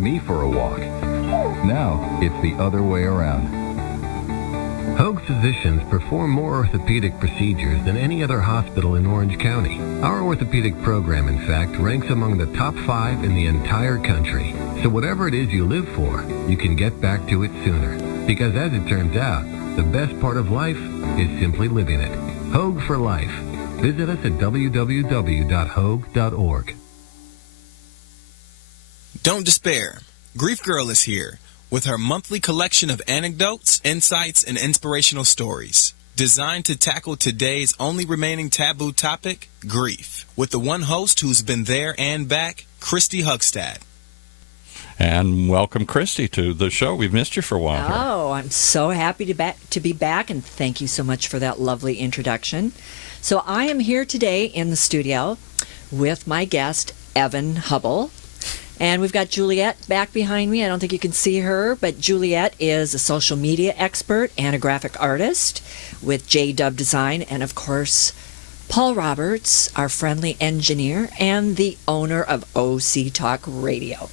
me for a walk. Now, it's the other way around. Hoag physicians perform more orthopedic procedures than any other hospital in Orange County. Our orthopedic program, in fact, ranks among the top 5 in the entire country. So whatever it is you live for, you can get back to it sooner. Because as it turns out, the best part of life is simply living it. Hoag for Life. Visit us at www.hoag.org. Don't despair. Grief Girl is here with her monthly collection of anecdotes, insights, and inspirational stories designed to tackle today's only remaining taboo topic, grief, with the one host who's been there and back, Christy Hugstad. And welcome, Christy, to the show. We've missed you for a while. Oh, I'm so happy to be back, and thank you so much for that lovely introduction. So I am here today in the studio with my guest, Evan Hebble. And we've got Juliet back behind me. I don't think you can see her, but Juliet is a social media expert and a graphic artist with J-Dub Design. And, of course, Paul Roberts, our friendly engineer and the owner of OC Talk Radio.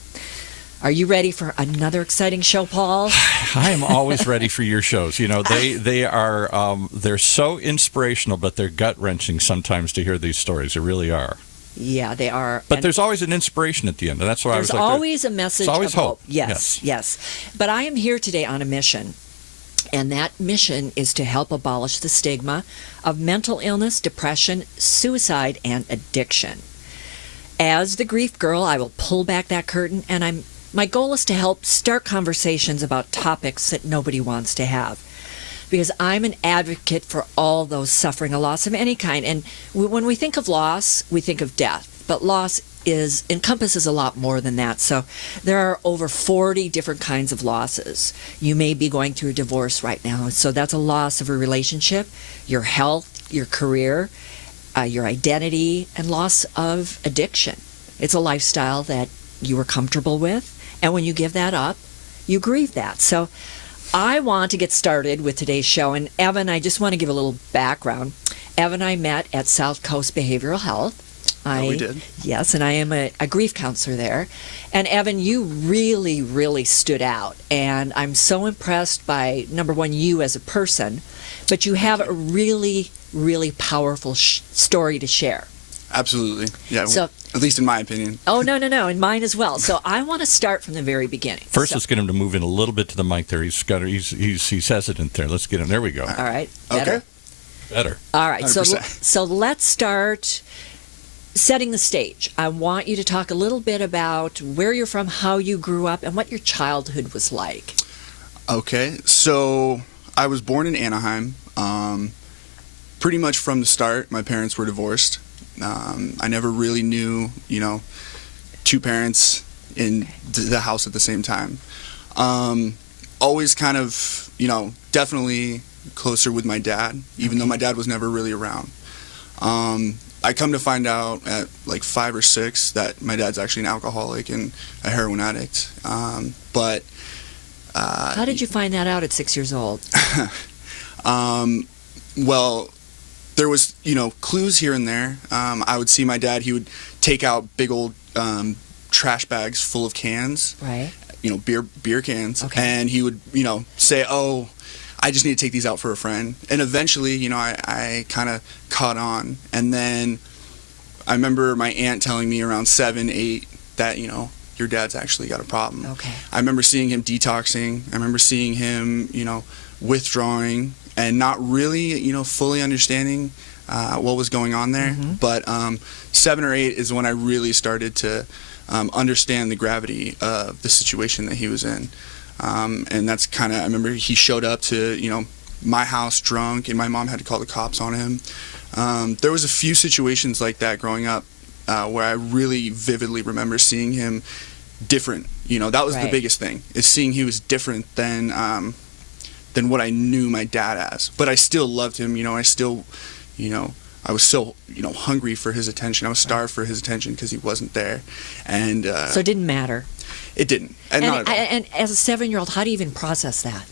Are you ready for another exciting show, Paul? I am always ready for your shows. You know, they are they're so inspirational, but they're gut-wrenching sometimes to hear these stories. They really are. Yeah, they are. But there's always an inspiration at the end, and that's why I was like, there's always a message always of hope. Yes. But I am here today on a mission, and that mission is to help abolish the stigma of mental illness, depression, suicide, and addiction. As the grief girl, I will pull back that curtain, and my goal is to help start conversations about topics that nobody wants to have. Because I'm an advocate for all those suffering a loss of any kind. And when we think of loss, we think of death. But loss encompasses a lot more than that. So there are over 40 different kinds of losses. You may be going through a divorce right now. So that's a loss of a relationship, your health, your career, your identity, and loss of addiction. It's a lifestyle that you were comfortable with. And when you give that up, you grieve that. So I want to get started with today's show. And Evan, I just want to give a little background. Evan and I met at South Coast Behavioral Health. We did. Yes, and I am a grief counselor there. And Evan, you really, really stood out. And I'm so impressed by, number one, you as a person, but you have a really, really powerful story to share. Absolutely. Yeah, So, at least in my opinion. Oh, no, and mine as well. So I want to start from the very beginning. First, let's get him to move in a little bit to the mic there. He's hesitant there. Let's get him. There we go. All right. Okay. Better. All right. 100%. So let's start setting the stage. I want you to talk a little bit about where you're from, how you grew up, and what your childhood was like. Okay. So I was born in Anaheim. Pretty much from the start, my parents were divorced. I never really knew, two parents in the house at the same time. Always kind of, definitely closer with my dad, even though my dad was never really around. I come to find out at like 5 or 6 that my dad's actually an alcoholic and a heroin addict. How did you find that out at 6 years old? Well, there was, clues here and there. I would see my dad, he would take out big old trash bags full of cans. Right. Beer cans. Okay. And he would, say, oh, I just need to take these out for a friend. And eventually, I kind of caught on. And then I remember my aunt telling me around 7, 8 that, your dad's actually got a problem. Okay. I remember seeing him detoxing. I remember seeing him, withdrawing and not really, fully understanding what was going on there. Mm-hmm. But 7 or 8 is when I really started to understand the gravity of the situation that he was in. And that's kind of, I remember he showed up to, my house drunk, and my mom had to call the cops on him. There was a few situations like that growing up where I really vividly remember seeing him different. That was the biggest thing, is seeing he was different than what I knew my dad as. But I still loved him. I still, I was so, hungry for his attention. I was starved for his attention because he wasn't there. And so it didn't matter. It didn't. And as a 7-year-old, how do you even process that?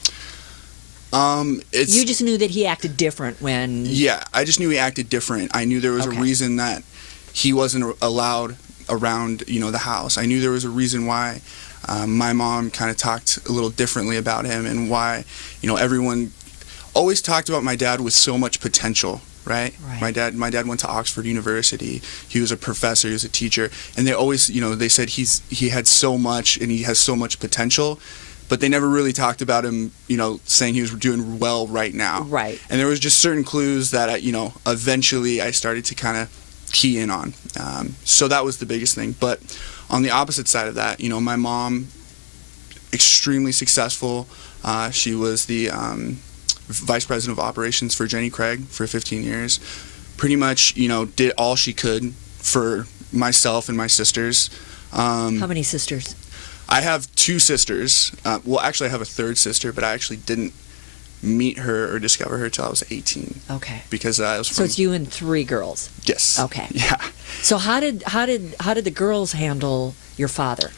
You just knew that he acted different when... Yeah, I just knew he acted different. I knew there was a reason that he wasn't allowed around, the house. I knew there was a reason why My mom kind of talked a little differently about him and why, everyone always talked about my dad with so much potential, right? My dad went to Oxford University. He was a professor, he was a teacher, and they always, they said he had so much and he has so much potential, but they never really talked about him, saying he was doing well right now. Right. And there was just certain clues that, eventually I started to kind of key in on. So that was the biggest thing. But on the opposite side of that, my mom, extremely successful. She was the vice president of operations for Jenny Craig for 15 years. Pretty much, did all she could for myself and my sisters. How many sisters? I have 2 sisters. Well, actually, I have a third sister, but I actually didn't meet her or discover her till I was 18. Okay. Because I was from... So it's you and 3 girls. Yes. Okay. Yeah. So how did the girls handle your father?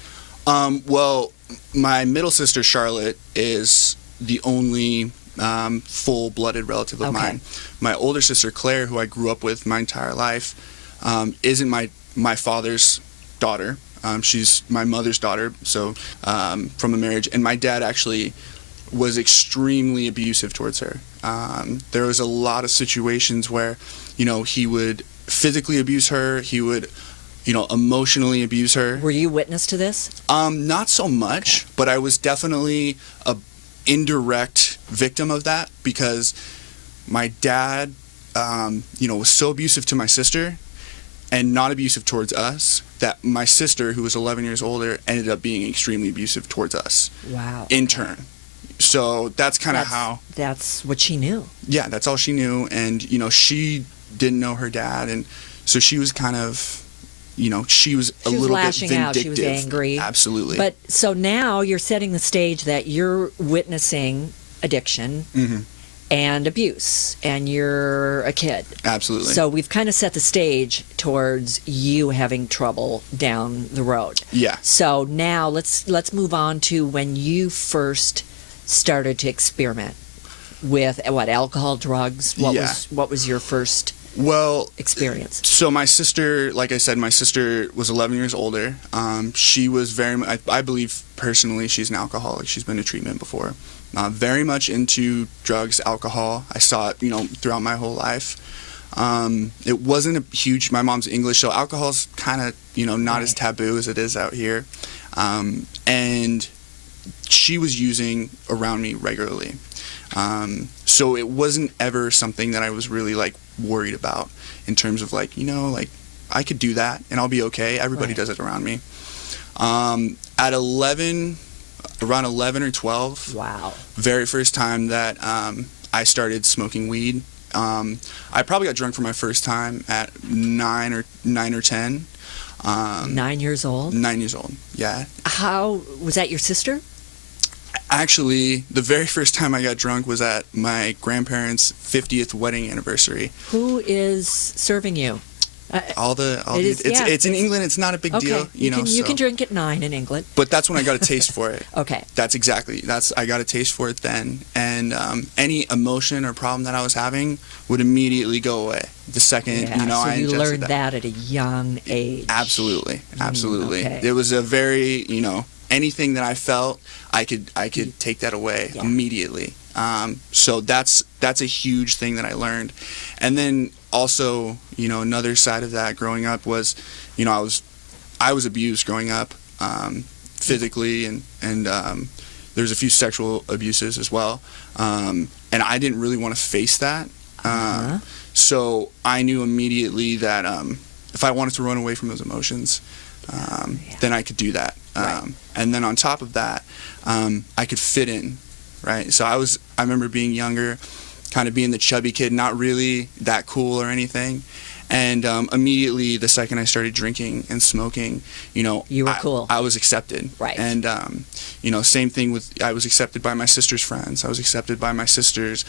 Well, my middle sister Charlotte is the only full-blooded relative of mine. My older sister Claire, who I grew up with my entire life, isn't my father's daughter. She's my mother's daughter, so from a marriage. And my dad actually was extremely abusive towards her. There was a lot of situations where, he would physically abuse her. He would, emotionally abuse her. Were you witness to this? Not so much, but I was definitely a indirect victim of that because my dad, was so abusive to my sister and not abusive towards us that my sister, who was 11 years older, ended up being extremely abusive towards us. Wow. In turn. So that's kind of how... That's what she knew. Yeah, that's all she knew. And, she didn't know her dad. And so she was kind of, she was a little bit lashing vindictive. out. She was angry. Absolutely. But so now you're setting the stage that you're witnessing addiction and abuse, and you're a kid. Absolutely. So we've kind of set the stage towards you having trouble down the road. Yeah. So now let's move on to when you first started to experiment with alcohol, drugs. What was your first experience? So my sister, like I said, was 11 years older. She was very much, I believe personally, she's an alcoholic. She's been to treatment before. Very much into drugs, alcohol. I saw it, throughout my whole life. It wasn't a huge, my mom's English, so alcohol's kind of, not as taboo as it is out here. And she was using around me regularly. So it wasn't ever something that I was really worried about in terms of I could do that and I'll be okay. Everybody does it around me. At around 11 or 12. Wow. Very first time that I started smoking weed. I probably got drunk for my first time at 9 or 10. 9 years old? 9 years old, yeah. How, was that your sister? Actually, the very first time I got drunk was at my grandparents' 50th wedding anniversary. Who is serving you? It's in England. It's not a big deal, You can drink at 9 in England. But that's when I got a taste for it. Okay. I got a taste for it then, and any emotion or problem that I was having would immediately go away the second So I you ingested learned that at a young age. Absolutely. Okay. It was a very anything that I felt, I could take that away immediately. So that's a huge thing that I learned. And then also, another side of that growing up was, I was abused growing up, physically and there's a few sexual abuses as well. And I didn't really want to face that. So I knew immediately that if I wanted to run away from those emotions, then I could do that. And then on top of that, I could fit in, right? So I remember being younger, kind of being the chubby kid, not really that cool or anything. And immediately, the second I started drinking and smoking, you were cool. I was accepted. Right. And, same thing with, I was accepted by my sister's friends. I was accepted by my sisters.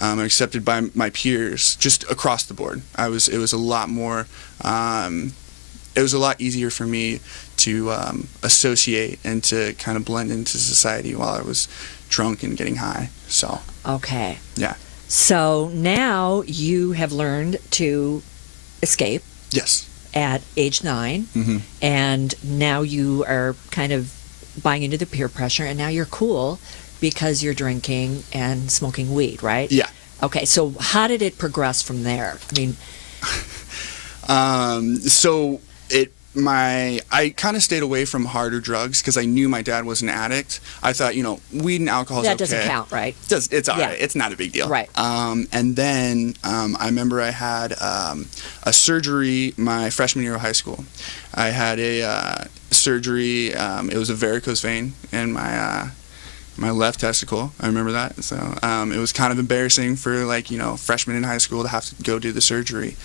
I was accepted by my peers, just across the board. It was a lot more, it was a lot easier for me to associate and to kind of blend into society while I was drunk and getting high. So. Okay. Yeah. So now you have learned to escape. Yes. At age 9, and now you are kind of buying into the peer pressure, and now you're cool because you're drinking and smoking weed, right? Yeah. Okay, so how did it progress from there? I mean, So I kind of stayed away from harder drugs because I knew my dad was an addict. I thought, weed and alcohol is okay. that doesn't count, right? It's all Yeah. right. It's not a big deal. Right. And then I remember I had a surgery my freshman year of high school. I had a surgery. It was a varicose vein in my left testicle. I remember that. So it was kind of embarrassing for freshmen in high school to have to go do the surgery.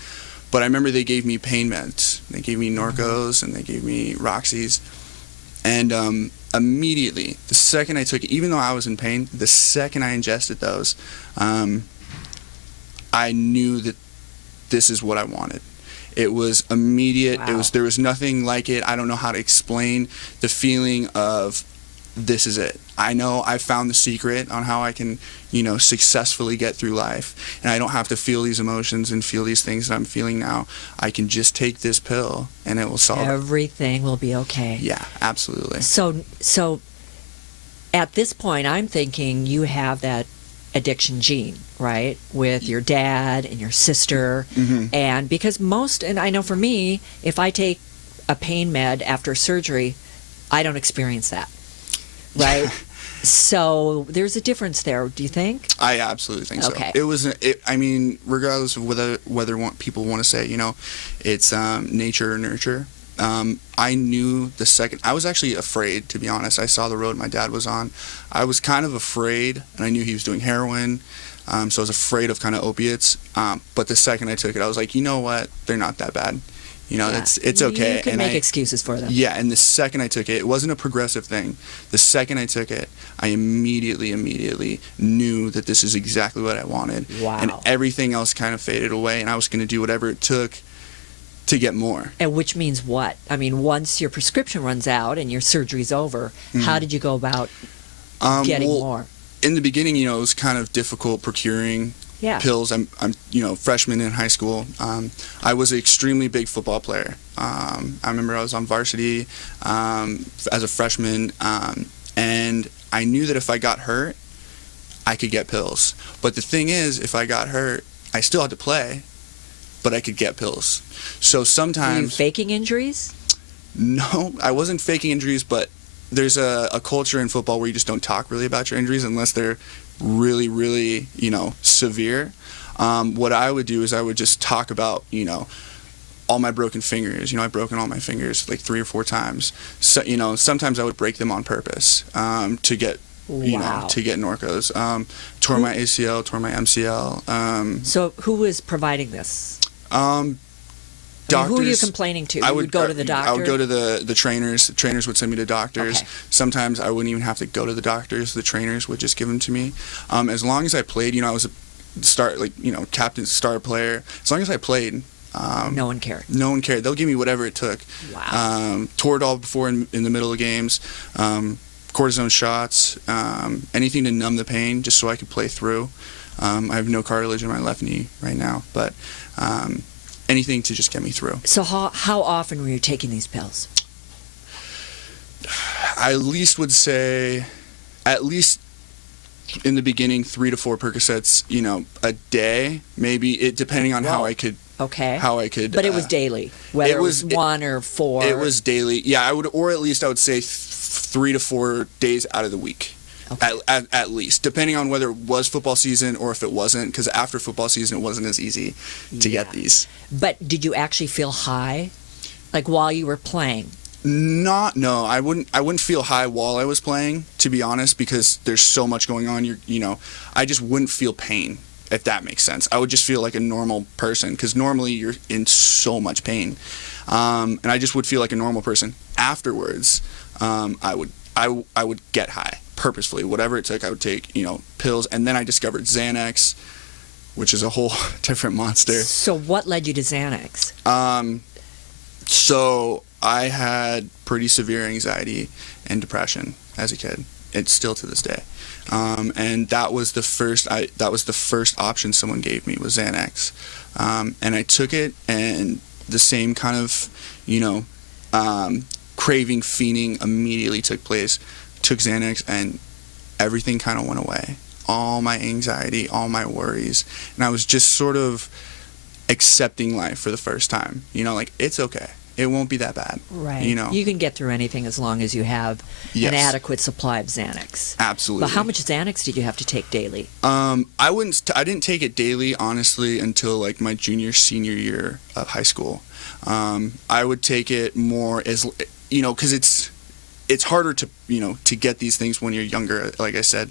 But I remember they gave me pain meds. They gave me Norcos and they gave me Roxys. And immediately, the second I took it, even though I was in pain, the second I ingested those, I knew that this is what I wanted. It was immediate. Wow. There was nothing like it. I don't know how to explain the feeling of this is it. I know I found the secret on how I can, successfully get through life. And I don't have to feel these emotions and feel these things that I'm feeling now. I can just take this pill and it will solve it. Everything will be okay. Yeah, absolutely. So at this point, I'm thinking you have that addiction gene, right? With your dad and your sister. Mm-hmm. And because and I know for me, if I take a pain med after surgery, I don't experience that. Right? So there's a difference there, do you think? I absolutely think Okay. so. I mean, regardless of whether people want to say, it's nature or nurture. I knew the second. I was actually afraid, to be honest. I saw the road my dad was on. I was kind of afraid, and I knew he was doing heroin, so I was afraid of kind of opiates. But the second I took it, I was like, you know what? They're not that bad. Yeah. It's okay. You can make excuses for them. Yeah, and the second I took it, it wasn't a progressive thing. The second I took it, I immediately knew that this is exactly what I wanted. Wow. And everything else kind of faded away, and I was going to do whatever it took to get more. And which means what? I mean, once your prescription runs out and your surgery's over, how did you go about getting more? In the beginning, it was kind of difficult procuring pills. I'm freshman in high school. I was an extremely big football player. I remember I was on varsity as a freshman, and I knew that if I got hurt, I could get pills. But the thing is, if I got hurt, I still had to play, but I could get pills. So sometimes... Were you faking injuries? No, I wasn't faking injuries, but there's a culture in football where you just don't talk really about your injuries unless they're really, really, severe. What I would do is I would just talk about, all my broken fingers. I've broken all my fingers like 3 or 4 times. So, sometimes I would break them on purpose to get, to get Norcos. Tore my ACL, tore my MCL. So who was providing this? Doctors. Who are you complaining to? You would go to the doctor? I would go to the trainers. The trainers would send me to doctors. Okay. Sometimes I wouldn't even have to go to the doctors. The trainers would just give them to me. As long as I played, I was a captain, star player. As long as I played, no one cared. No one cared. They'll give me whatever it took. Wow. Toradol before in the middle of games, cortisone shots, anything to numb the pain, just so I could play through. I have no cartilage in my left knee right now, but anything to just get me through. So how often were you taking these pills? I at least would say, in the beginning, 3 to 4 Percocets, a day, maybe. It depending on how I could. Okay. How I could. But it was daily, whether it was 1 or 4. It was daily. Yeah, or at least I would say 3 to 4 days out of the week. Okay. At least, depending on whether it was football season or if it wasn't, because after football season it wasn't as easy to get these. But did you actually feel high, like while you were playing? No, I wouldn't feel high while I was playing, to be honest, because there's so much going on. I just wouldn't feel pain, if that makes sense. I would just feel like a normal person, because normally you're in so much pain, and I just would feel like a normal person. Afterwards, I would get high. Purposefully, whatever it took, I would take, pills, and then I discovered Xanax, which is a whole different monster. So what led you to Xanax? So I had pretty severe anxiety and depression as a kid. It's still to this day, and that was the first option someone gave me was Xanax, and I took it, and the same kind of, craving, fiending immediately took place. Took Xanax, and everything kind of went away. All my anxiety, all my worries, and I was just sort of accepting life for the first time. Like, it's okay. It won't be that bad. Right. You can get through anything as long as you have Yes. an adequate supply of Xanax. Absolutely. But how much Xanax did you have to take daily? I didn't take it daily, honestly, until like my senior year of high school. I would take it more as, because it's harder to, to get these things when you're younger, like I said.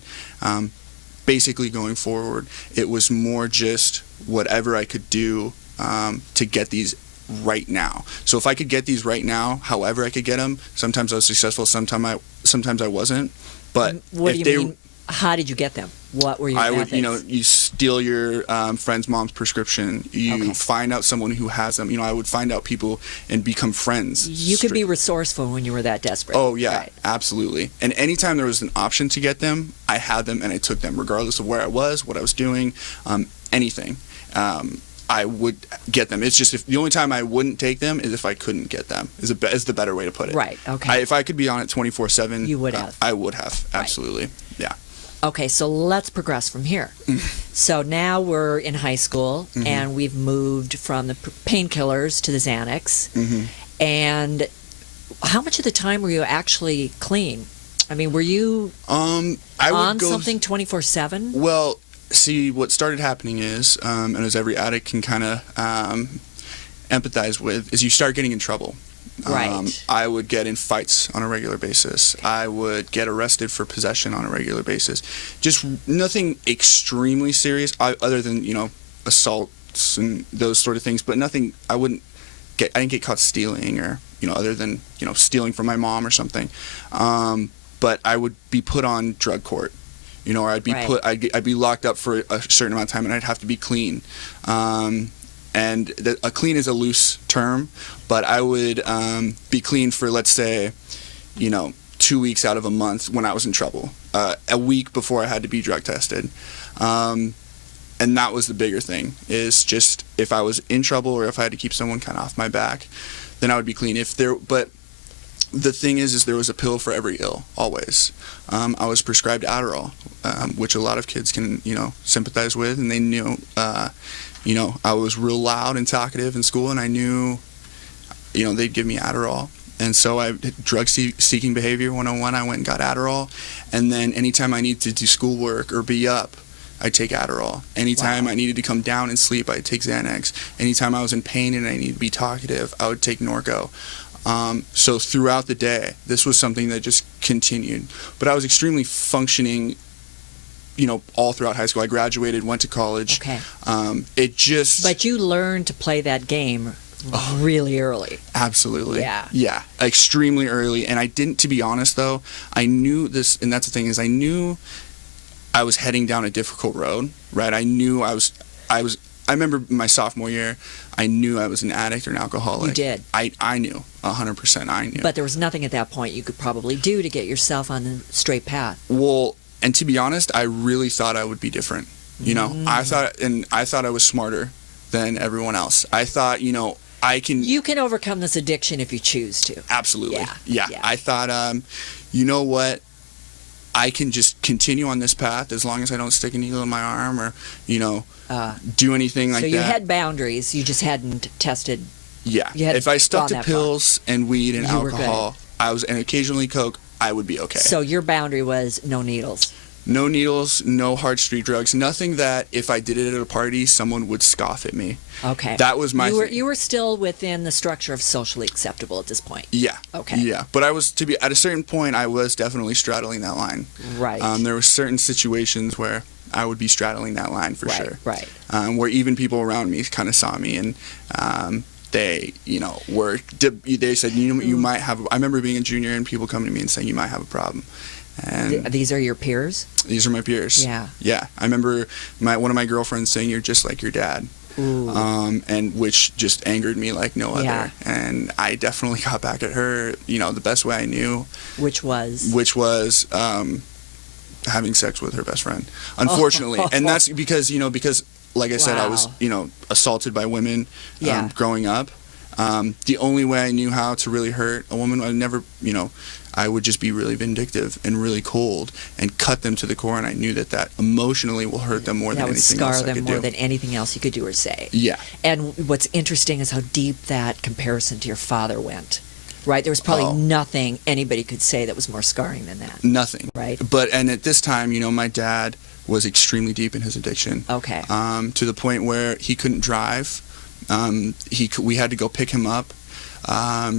Basically going forward, it was more just whatever I could do to get these right now. So if I could get these right now, however I could get them, sometimes I was successful, sometimes I wasn't. But what do you mean? How did you get them? What were your methods? You steal your friend's mom's prescription. You find out someone who has them. I would find out people and become friends. You could be resourceful when you were that desperate. Oh, yeah, right. Absolutely. And anytime there was an option to get them, I had them and I took them, regardless of where I was, what I was doing, anything. I would get them. It's just the only time I wouldn't take them is if I couldn't get them, is the better way to put it. Right, okay. If I could be on it 24/7, you would have. I would have, absolutely. Right. Yeah. Okay, so let's progress from here. So now we're in high school, and we've moved from the painkillers to the Xanax. And how much of the time were you actually clean? I mean, were you on something 24/7? Well, see, what started happening is, and as every addict can kind of empathize with, is you start getting in trouble. Right. I would get in fights on a regular basis. I would get arrested for possession on a regular basis. Just nothing extremely serious, other than assaults and those sort of things. But nothing. I didn't get caught stealing, or other than stealing from my mom or something. But I would be put on drug court. Or I'd be I'd be locked up for a certain amount of time, and I'd have to be clean. And a clean is a loose term, but I would be clean for, let's say, 2 weeks out of a month when I was in trouble, a week before I had to be drug tested. And that was the bigger thing, is just if I was in trouble or if I had to keep someone kind of off my back, then I would be clean. But the thing is there was a pill for every ill, always. I was prescribed Adderall, which a lot of kids can, sympathize with, and they knew, I was real loud and talkative in school, and I knew, they'd give me Adderall. And so drug-seeking behavior 101, I went and got Adderall. And then anytime I needed to do schoolwork or be up, I'd take Adderall. Anytime I needed to come down and sleep, I'd take Xanax. Anytime I was in pain and I needed to be talkative, I would take Norco. So throughout the day, this was something that just continued. But I was extremely functioning, all throughout high school. I graduated, went to college. Okay. But you learned to play that game really early. Absolutely. Yeah. Yeah, extremely early. And I didn't, to be honest, though, I knew this, and that's the thing, is I knew I was heading down a difficult road, right? I knew I remember my sophomore year, I knew I was an addict or an alcoholic. You did? I knew, 100% I knew. But there was nothing at that point you could probably do to get yourself on the straight path. Well, and to be honest, I really thought I would be different. I thought I was smarter than everyone else. I thought, you can overcome this addiction if you choose to. Absolutely. Yeah. I thought, you know what? I can just continue on this path as long as I don't stick a needle in my arm or, do anything like that. So you had boundaries, you just hadn't tested. Yeah. If I stuck to pills and weed and alcohol, and occasionally coke, I would be okay. So your boundary was no needles. No needles, no hard street drugs, nothing that if I did it at a party, someone would scoff at me. Okay. That was my thing. You were still within the structure of socially acceptable at this point. Yeah. Okay. Yeah, but at a certain point, I was definitely straddling that line. Right. There were certain situations where I would be straddling that line for sure. Right. Where even people around me kind of saw me, and they said, you might have. I remember being a junior and people coming to me and saying, you might have a problem. And these are your peers? These are my peers. Yeah. Yeah. I remember one of my girlfriends saying, you're just like your dad. Ooh. And which just angered me like no other. Yeah. And I definitely got back at her, the best way I knew. Which was having sex with her best friend, unfortunately. And that's because like I said, I was, assaulted by women growing up. The only way I knew how to really hurt a woman, I would just be really vindictive and really cold and cut them to the core, and I knew that emotionally will hurt them more than anything else I could do. That would scar them more than anything else you could do or say. Yeah. And what's interesting is how deep that comparison to your father went. Right? There was probably nothing anybody could say that was more scarring than that. Nothing. Right. And at this time, my dad was extremely deep in his addiction. Okay. To the point where he couldn't drive. We had to go pick him up.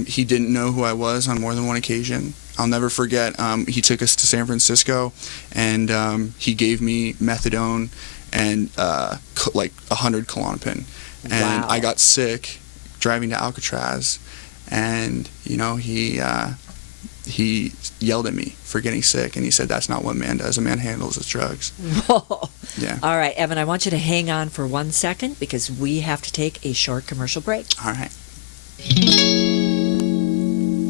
He didn't know who I was on more than one occasion. I'll never forget, he took us to San Francisco, and he gave me methadone and like 100 Klonopin. And Wow. I got sick driving to Alcatraz, and he yelled at me for getting sick, and he said, "That's not what a man does. A man handles his drugs." Whoa. Yeah. All right, Evan, I want you to hang on for 1 second because we have to take a short commercial break. All right.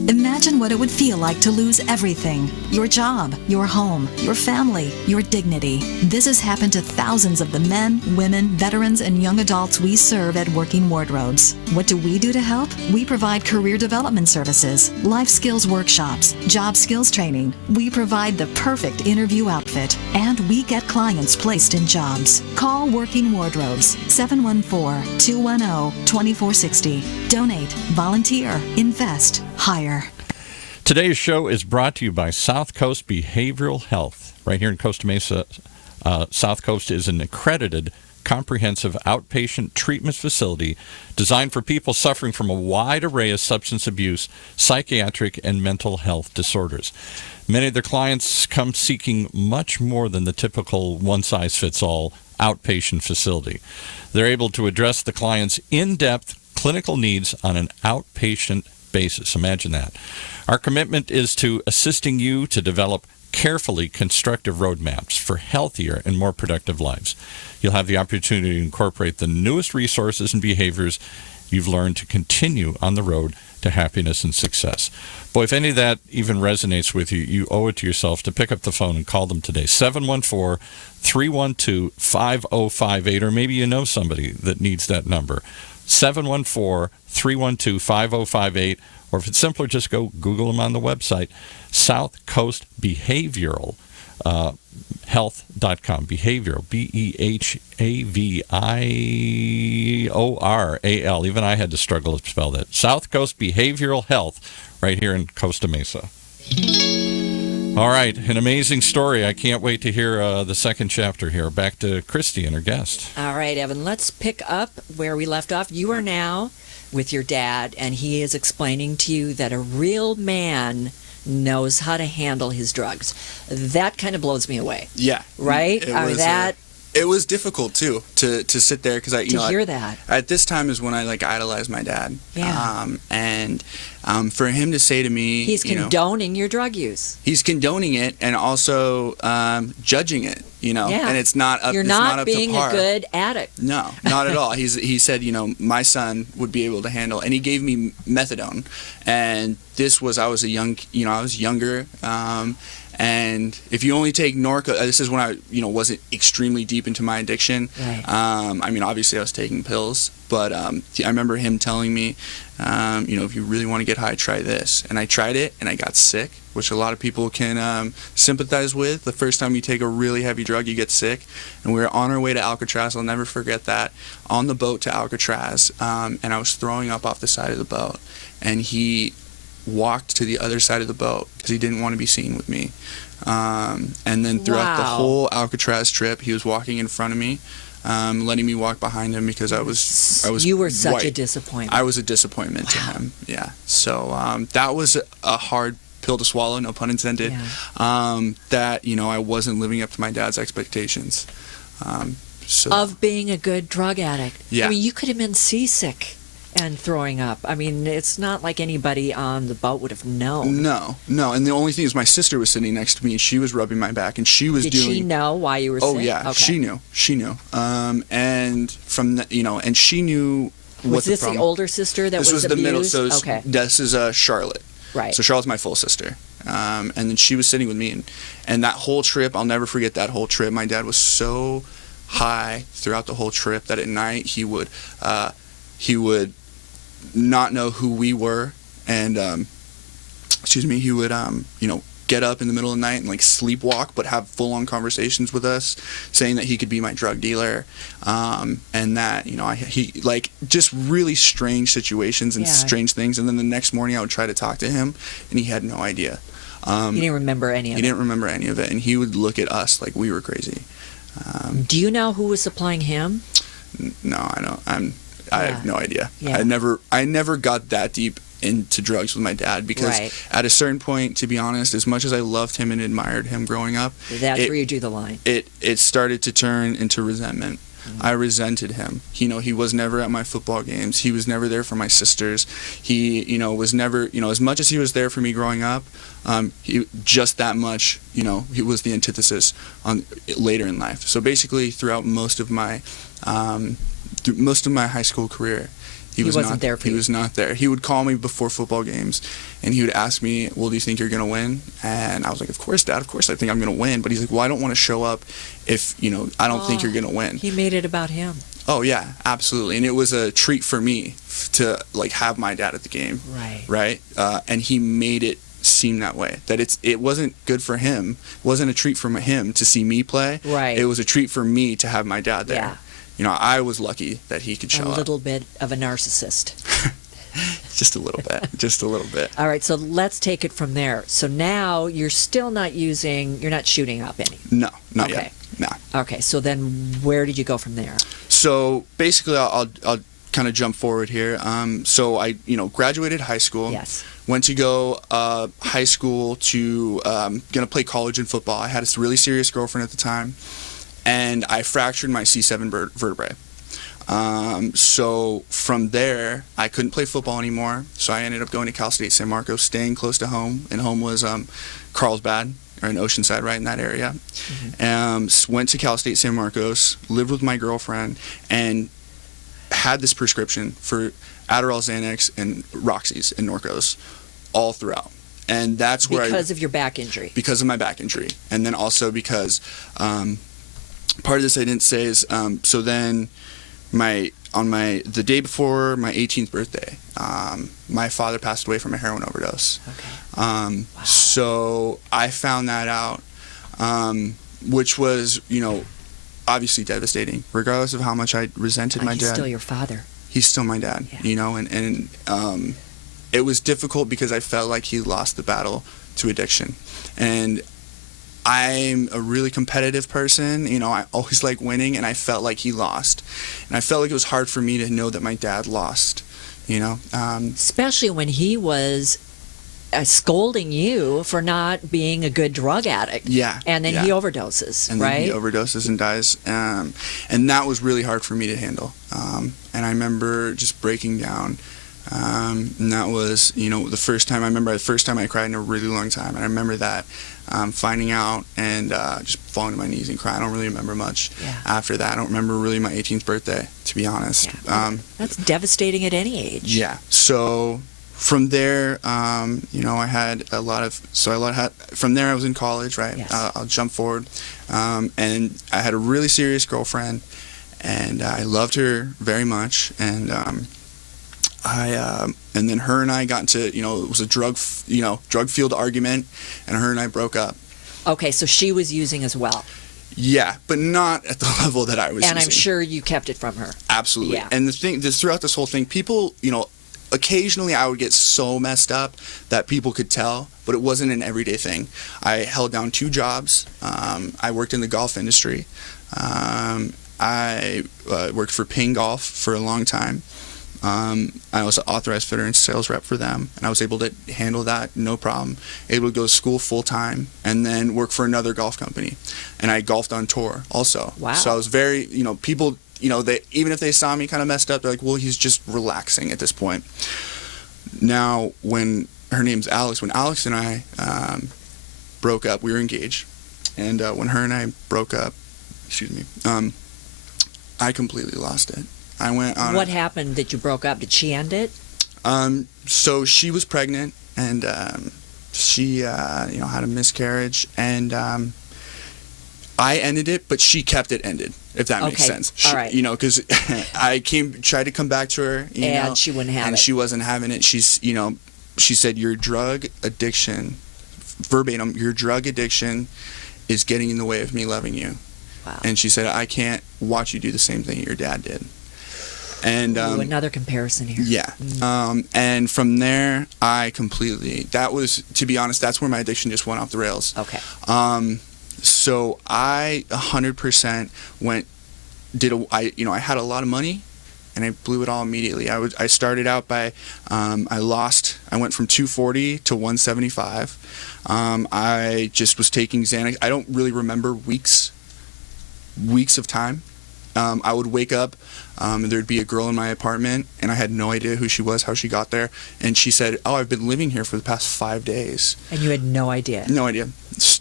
Imagine what it would feel like to lose everything. Your job, your home, your family, your dignity. This has happened to thousands of the men, women, veterans, and young adults we serve at Working Wardrobes. What do we do to help? We provide career development services, life skills workshops, job skills training. We provide the perfect interview outfit, and we get clients placed in jobs. Call Working Wardrobes, 714-210-2460. Donate, volunteer, invest, hire. Today's show is brought to you by South Coast Behavioral Health. Right here in Costa Mesa, South Coast is an accredited, comprehensive outpatient treatment facility designed for people suffering from a wide array of substance abuse, psychiatric, and mental health disorders. Many of their clients come seeking much more than the typical one-size-fits-all outpatient facility. They're able to address the client's in-depth clinical needs on an outpatient basis. Imagine that. Our commitment is to assisting you to develop carefully constructive roadmaps for healthier and more productive lives. You'll have the opportunity to incorporate the newest resources and behaviors you've learned to continue on the road to happiness and success. Boy, if any of that even resonates with you, you owe it to yourself to pick up the phone and call them today. 714-312-5058, or maybe you know somebody that needs that number. 714-312-5058, or if it's simpler, just go Google them on the website, South Coast Behavioral Health.com. Behavioral, Behavioral. Even I had to struggle to spell that. South Coast Behavioral Health, right here in Costa Mesa. All right, an amazing story. I can't wait to hear the second chapter here. Back to Christy and her guest. All right, Evan, let's pick up where we left off. You are now with your dad, and he is explaining to you that a real man knows how to handle his drugs. That kind of blows me away. Yeah. Right? It was difficult too to sit there because I hear that at this time is when I idolized my dad. Yeah. And for him to say to me, he's condoning your drug use. He's condoning it and also judging it. Yeah. And it's not up. You're it's not not up being to par. a good addict. No, not at all. He said, my son would be able to handle, and he gave me methadone, and this was I was younger. And if you only take Norco, this is when I, wasn't extremely deep into my addiction. Right. Obviously I was taking pills, but I remember him telling me, if you really want to get high, try this. And I tried it, and I got sick, which a lot of people can sympathize with. The first time you take a really heavy drug, you get sick. And we were on our way to Alcatraz. I'll never forget that. On the boat to Alcatraz, and I was throwing up off the side of the boat. And he walked to the other side of the boat because he didn't want to be seen with me. And then throughout the whole Alcatraz trip, he was walking in front of me, letting me walk behind him because I was. You were such white. a disappointment. I was a disappointment to him. Yeah. So that was a hard pill to swallow, no pun intended. Yeah. That I wasn't living up to my dad's expectations. Of being a good drug addict. Yeah. I mean, you could have been seasick and throwing up. I mean, it's not like anybody on the boat would have known. No. And the only thing is my sister was sitting next to me, and she was rubbing my back, and she was Did she know why you were sick? Oh, yeah. Okay. She knew. And from the, and she knew what Was this the older sister that was abused? This was the middle, so okay. This is Charlotte. Right. So Charlotte's my full sister. And then she was sitting with me, and that whole trip, I'll never forget that whole trip. My dad was so high throughout the whole trip that at night he would not know who we were, and he would get up in the middle of the night and like sleepwalk, but have full-on conversations with us, saying that he could be my drug dealer, and that he like just really strange situations and strange things. And then the next morning I would try to talk to him, and he had no idea. He didn't remember any of it. He didn't remember any of it, and he would look at us like we were crazy. Do you know who was supplying him? No, I don't. I have no idea. Yeah. I never got that deep into drugs with my dad, because at a certain point, to be honest, as much as I loved him and admired him growing up, that's where you drew the line. It started to turn into resentment. I resented him. He was never at my football games. He was never there for my sisters. He, was never, as much as he was there for me growing up, he just that much, he was the antithesis on later in life. So basically, throughout most of my high school career, he wasn't there for you. He was not there. He would call me before football games, and he would ask me, well, do you think you're going to win? And I was like, of course, Dad, of course I think I'm going to win. But he's like, well, I don't want to show up if, I don't think you're going to win. He made it about him. Oh, yeah, absolutely. And it was a treat for me to, like, have my dad at the game. Right? And he made it seem that way, that it wasn't good for him. It wasn't a treat for him to see me play. Right. It was a treat for me to have my dad there. Yeah. I was lucky that he could show up. A little bit of a narcissist. Just a little bit. Just a little bit. All right, so let's take it from there. So now you're still you're not shooting up any? No, not yet. No. Okay, so then where did you go from there? So basically, I'll kind of jump forward here. So I, graduated high school. Yes. Went to go high school to gonna play college in football. I had a really serious girlfriend at the time, and I fractured my C7 vertebrae. So from there, I couldn't play football anymore. So I ended up going to Cal State San Marcos, staying close to home. And home was Carlsbad, or in Oceanside, right in that area. Went to Cal State San Marcos, lived with my girlfriend, and had this prescription for Adderall, Xanax, and Roxy's and Norcos all throughout. And that's where because of your back injury. Because of my back injury. And then also because part of this I didn't say is so then the day before my 18th birthday, my father passed away from a heroin overdose. Okay. Wow. So I found that out, which was, obviously devastating, regardless of how much I resented my dad. He's still your father. He's still my dad, and it was difficult because I felt like he lost the battle to addiction. And I'm a really competitive person, I always like winning, and I felt like he lost. And I felt like it was hard for me to know that my dad lost, Especially when he was scolding you for not being a good drug addict. Yeah. And then he overdoses, and right? And then he overdoses and dies. And that was really hard for me to handle. And I remember just breaking down. And that was, the first time I cried in a really long time. And I remember that, finding out and just falling to my knees and crying. I don't really remember much after that. I don't remember really my 18th birthday, to be honest. Yeah. That's devastating at any age. Yeah. So from there, I had from there I was in college, right? Yes. I'll jump forward. And I had a really serious girlfriend, and I loved her very much. And and then her and I got into, it was a drug-fueled argument, and her and I broke up. Okay, so she was using as well. Yeah, but not at the level that I was And using. I'm sure you kept it from her. Absolutely. Yeah. And throughout this whole thing, people, occasionally I would get so messed up that people could tell, but it wasn't an everyday thing. I held down 2 jobs. I worked in the golf industry. I worked for Ping Golf for a long time. I was an authorized fitter and sales rep for them, and I was able to handle that no problem. Able to go to school full time and then work for another golf company. And I golfed on tour also. Wow. So I was very, people, they, even if they saw me kind of messed up, they're like, well, he's just relaxing at this point. Now, when her name's Alex, when Alex and I broke up, we were engaged. And when her and I broke up, I completely lost it. I went on. What happened that you broke up? Did she end it? So she was pregnant, and she, had a miscarriage, and I ended it, but she kept it ended, if that makes Okay. sense. All right. You know, because I tried to come back to her, And she wouldn't have and it. she wasn't having it. She said, your drug addiction, verbatim, your drug addiction is getting in the way of me loving you. Wow. And she said, I can't watch you do the same thing your dad did. And Ooh, another comparison here. yeah. And from there, that was, to be honest, that's where my addiction just went off the rails. Okay. So I 100% I had a lot of money, and I blew it all immediately. I started out by, I went from 240 to 175. I just was taking Xanax. I don't really remember weeks of time. I would wake up, and there'd be a girl in my apartment, and I had no idea who she was, how she got there. And she said, oh, I've been living here for the past 5 days. And you had no idea? No idea.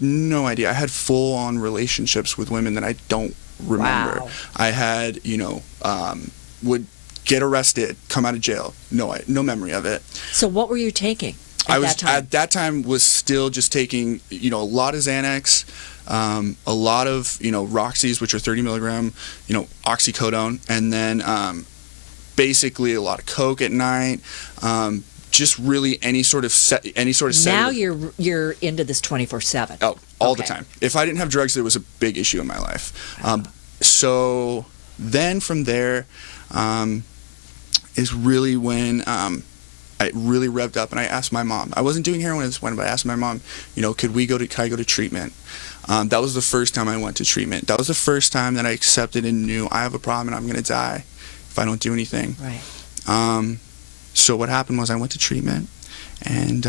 No idea. I had full-on relationships with women that I don't remember. Wow. I had, would get arrested, come out of jail. No memory of it. So what were you taking At that time was still just taking, a lot of Xanax, a lot of, Roxy's, which are 30 milligram, oxycodone, and then basically a lot of coke at night. Just really any sort of sedative. Now you're into this 24/7. Oh, all the Okay. time. If I didn't have drugs, there was a big issue in my life. So then from there is really when I really revved up, and I asked my mom. I wasn't doing heroin at this point, but I asked my mom, can I go to treatment? That was the first time I went to treatment. That was the first time that I accepted and knew I have a problem and I'm going to die if I don't do anything. Right. So what happened was I went to treatment, and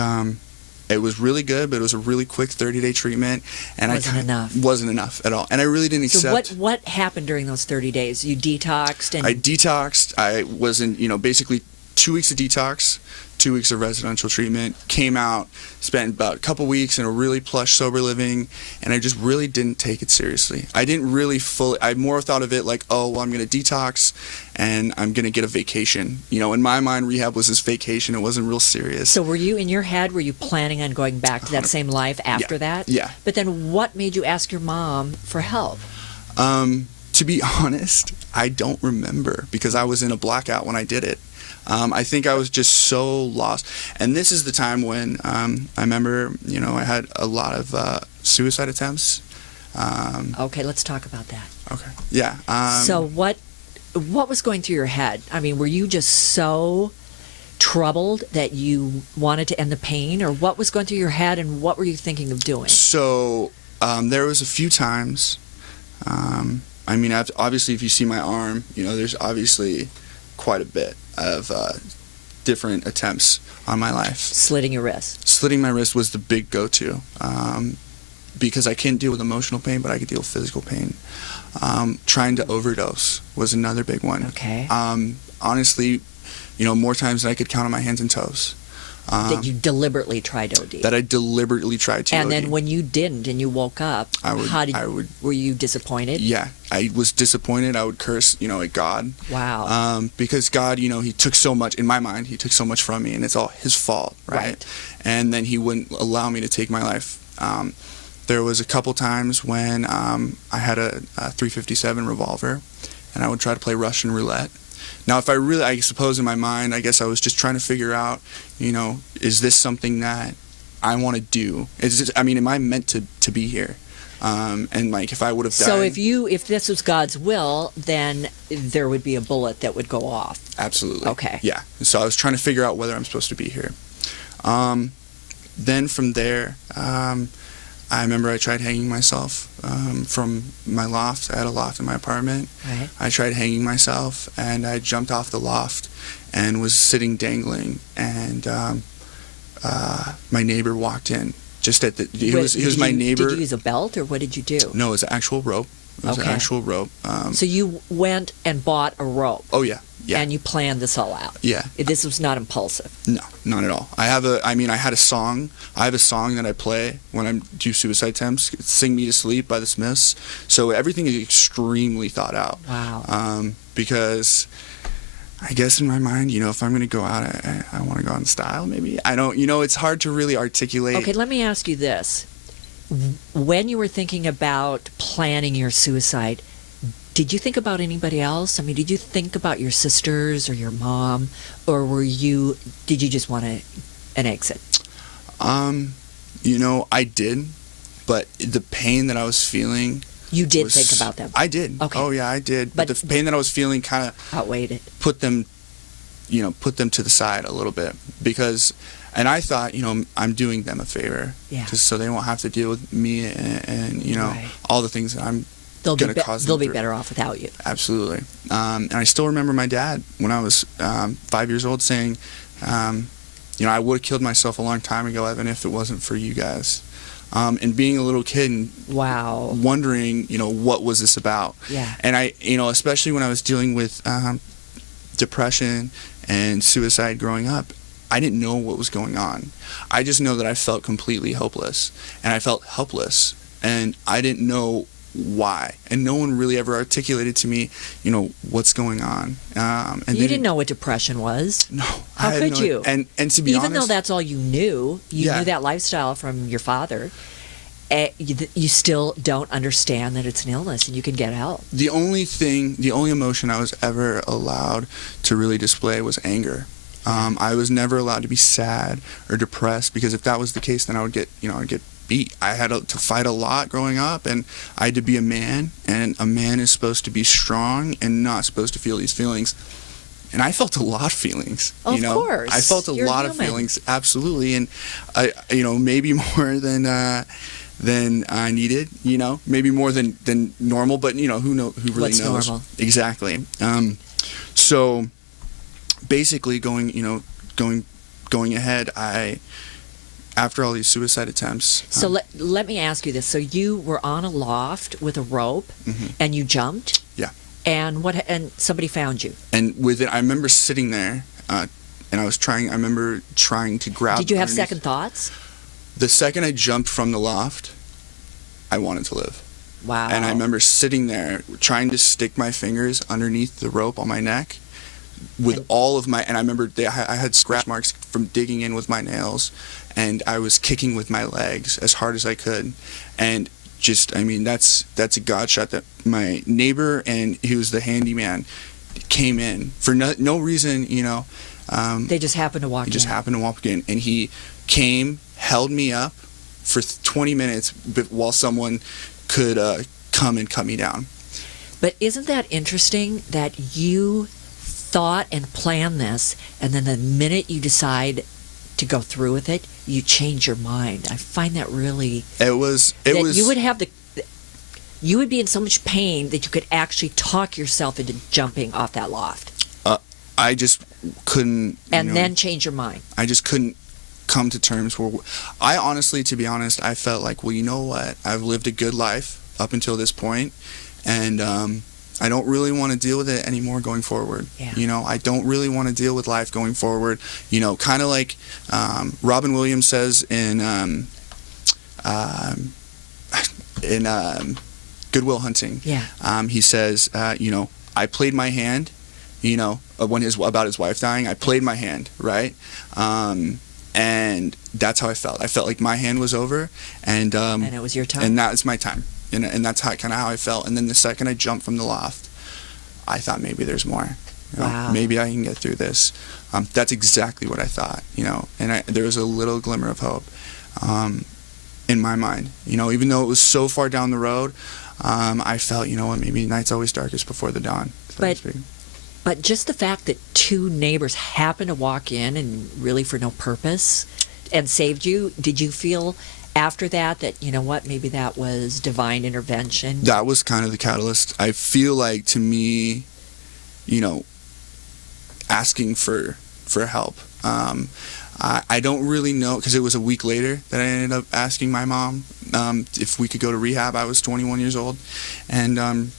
it was really good, but it was a really quick 30-day treatment, and wasn't enough at all. And I really didn't accept. So what happened during those 30 days? You detoxed and I detoxed. I was in, basically 2 weeks of detox, 2 weeks of residential treatment, came out, spent about a couple weeks in a really plush sober living, and I just really didn't take it seriously. I didn't really I more thought of it like, oh, well, I'm going to detox and I'm going to get a vacation. In my mind, rehab was this vacation. It wasn't real serious. So were you, in your head, were you planning on going back to that same life after that? Yeah. But then what made you ask your mom for help? To be honest, I don't remember, because I was in a blackout when I did it. I think I was just so lost. And this is the time when I remember, I had a lot of suicide attempts. Okay, let's talk about that. Okay. Yeah. So what was going through your head? I mean, were you just so troubled that you wanted to end the pain, or what was going through your head, and what were you thinking of doing? So there was a few times. Obviously, if you see my arm, there's obviously quite a bit of different attempts on my life. Slitting your wrist. Slitting my wrist was the big go-to, because I can't deal with emotional pain, but I could deal with physical pain. Trying to overdose was another big one. Okay. Honestly, more times than I could count on my hands and toes. That you deliberately tried to OD. That I deliberately tried to And OD. then when you didn't and you woke up, were you disappointed? Yeah, I was disappointed. I would curse, at God. Wow. Because God, he took so much, in my mind, he took so much from me, and it's all his fault, right? And then he wouldn't allow me to take my life. There was a couple times when I had a .357 revolver, and I would try to play Russian roulette. Now, I suppose in my mind, I guess I was just trying to figure out, is this something that I want to do? Am I meant to be here? And if I would have died. So if this was God's will, then there would be a bullet that would go off. Absolutely. Okay. Yeah. So I was trying to figure out whether I'm supposed to be here. Then from there, I remember I tried hanging myself from my loft. I had a loft in my apartment. Right. I tried hanging myself, and I jumped off the loft and was sitting dangling, and my neighbor walked in. He was my neighbor. Did you use a belt, or what did you do? No, it was an actual rope. It was an actual rope. So you went and bought a rope. Oh, yeah. Yeah. And you planned this all out. Yeah. This was not impulsive. No, not at all. I had a song. I have a song that I play when I do suicide attempts. It's "Sing Me to Sleep" by the Smiths. So everything is extremely thought out. Wow. Because I guess in my mind, if I'm going to go out, I want to go out in style, maybe. I don't, it's hard to really articulate. Okay, let me ask you this. when you were thinking about planning your suicide, did you think about anybody else? I mean, did you think about your sisters or your mom, or did you just want an exit? I did, but the pain that I was feeling. You did think about them. I did. Okay. Oh yeah, I did. But the pain that I was feeling kind of outweighed it. Put them to the side a little bit and I thought, I'm doing them a favor, just so they won't have to deal with me and right. all the things that I'm going to cause them. They'll be better off without you. Absolutely. And I still remember my dad when I was 5 years old saying, I would have killed myself a long time ago, Evan, if it wasn't for you guys. And being a little kid and wondering, what was this about? Yeah. And I, especially when I was dealing with depression and suicide growing up, I didn't know what was going on. I just know that I felt completely hopeless, and I felt helpless, and I didn't know why, and no one really ever articulated to me, what's going on. And you didn't know what depression was. No, how could you? And to be honest, even though that's all you knew that lifestyle from your father. You still don't understand that it's an illness, and you can get help. The only emotion I was ever allowed to really display was anger. I was never allowed to be sad or depressed, because if that was the case, then I would get beat. I had to fight a lot growing up, and I had to be a man, and a man is supposed to be strong and not supposed to feel these feelings. And I felt a lot of feelings. Of course. I felt a lot of feelings, absolutely, and I, maybe more than I needed, maybe more than normal, but who really What's knows? Normal? Exactly. So basically going ahead, after all these suicide attempts. So let me ask you this. So you were on a loft with a rope, and you jumped? Yeah. And and somebody found you? And I remember sitting there, and I remember trying to grab. Did you have second thoughts? The second I jumped from the loft, I wanted to live. Wow. And I remember sitting there trying to stick my fingers underneath the rope on my neck with all of my, and I remember I had scratch marks from digging in with my nails, and I was kicking with my legs as hard as I could. And that's a God shot that my neighbor, and he was the handyman, came in for no reason, they just happened to walk in. He just happened to walk in, and he came, held me up for 20 minutes while someone could come and cut me down. But isn't that interesting that you thought and planned this, and then the minute you decide to go through with it, you change your mind? I find that really... You would be in so much pain that you could actually talk yourself into jumping off that loft. I just couldn't... then change your mind. I just couldn't come to terms where... I honestly, to be honest, I felt like, well, you know what? I've lived a good life up until this point, and I don't really want to deal with it anymore going forward. Yeah. I don't really want to deal with life going forward. Kind of like Robin Williams says in Good Will Hunting. Yeah. He says, I played my hand, about his wife dying. I played my hand, right? And that's how I felt. I felt like my hand was over, and it was your time. And that was my time. And that's kind of how I felt. And then the second I jumped from the loft, I thought maybe there's more. Wow. Maybe I can get through this. That's exactly what I thought. And there was a little glimmer of hope in my mind. Even though it was so far down the road, I felt, maybe night's always darkest before the dawn. But just the fact that two neighbors happened to walk in, and really for no purpose, and saved you, did you feel after that maybe that was divine intervention? That was kind of the catalyst. I feel like, to me, asking for help. I don't really know, because it was a week later that I ended up asking my mom if we could go to rehab. I was 21 years old, and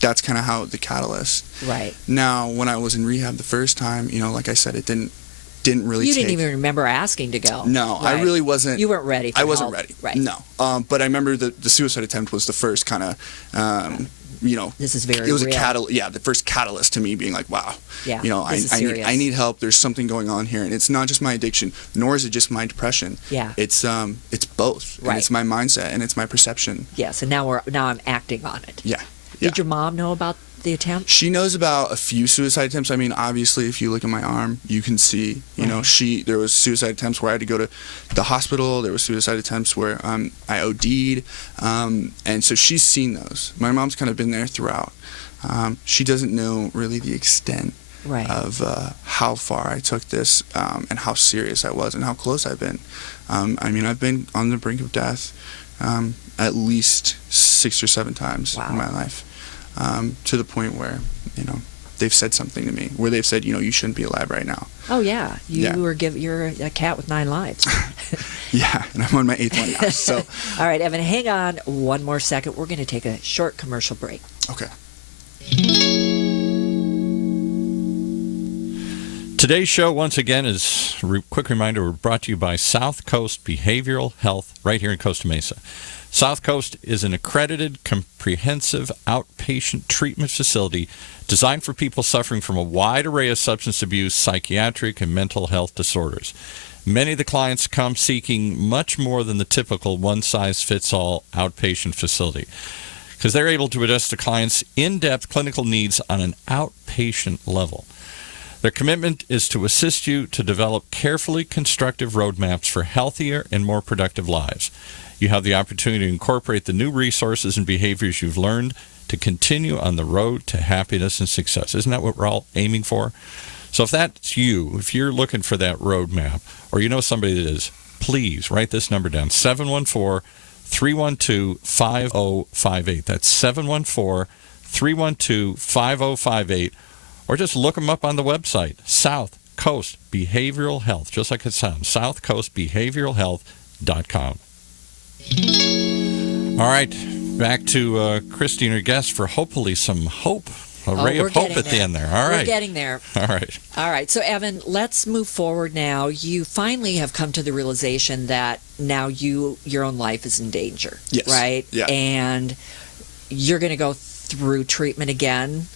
that's kind of how the catalyst. Right. Now, when I was in rehab the first time, like I said, it didn't really. You didn't even remember asking to go. No, right. I really wasn't. You weren't ready. I wasn't ready. Right. No. But I remember the suicide attempt was the first kind of This is very it was real. a catalyst. The first catalyst to me being like, wow, Yeah, this is I serious. need help. There's something going on here, and it's not just my addiction, nor is it just my depression. Yeah. It's both. Right. And it's my mindset and it's my perception. Yes, and now I'm acting on it. Yeah. Did your mom know about the attempt? She knows about a few suicide attempts. I mean, obviously, if you look at my arm, you can see, there was suicide attempts where I had to go to the hospital. There was suicide attempts where I OD'd. And so she's seen those. My mom's kind of been there throughout. She doesn't know really the extent of how far I took this and how serious I was and how close I've been. I mean, I've been on the brink of death at least 6 or 7 times in my life. To the point where, they've said something to me, where they've said, you shouldn't be alive right now. Oh yeah, you're a cat with 9 lives. Yeah, and I'm on my 8th one now. So, all right, Evan, hang on one more second. We're going to take a short commercial break. Okay. Today's show, once again, is a quick reminder, we're brought to you by South Coast Behavioral Health right here in Costa Mesa. South Coast is an accredited, comprehensive outpatient treatment facility designed for people suffering from a wide array of substance abuse, psychiatric, and mental health disorders. Many of the clients come seeking much more than the typical one-size-fits-all outpatient facility, because they're able to address the client's in-depth clinical needs on an outpatient level. Their commitment is to assist you to develop carefully constructive roadmaps for healthier and more productive lives. You have the opportunity to incorporate the new resources and behaviors you've learned to continue on the road to happiness and success. Isn't that what we're all aiming for? So if that's you, if you're looking for that roadmap, or you know somebody that is, please write this number down, 714-312-5058. That's 714-312-5058. Or just look them up on the website, South Coast Behavioral Health, just like it sounds, southcoastbehavioralhealth.com. All right, back to Christy and her guest for hopefully some hope, a ray of hope at the end there. All right. We're getting there. All right. All right, so Evan, let's move forward now. You finally have come to the realization that now your own life is in danger, Yes. right? Yeah. And you're going to go through treatment again,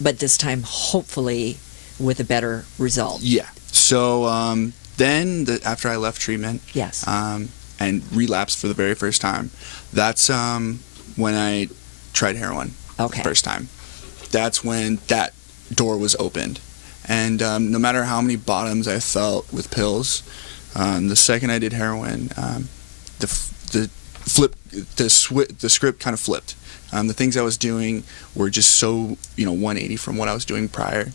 but this time hopefully with a better result. Yeah. So then after I left treatment, Yes. And relapsed for the very first time, that's when I tried heroin. Okay. First time. That's when that door was opened. And no matter how many bottoms I felt with pills, the second I did heroin, the script kind of flipped. The things I was doing were just so 180 from what I was doing prior.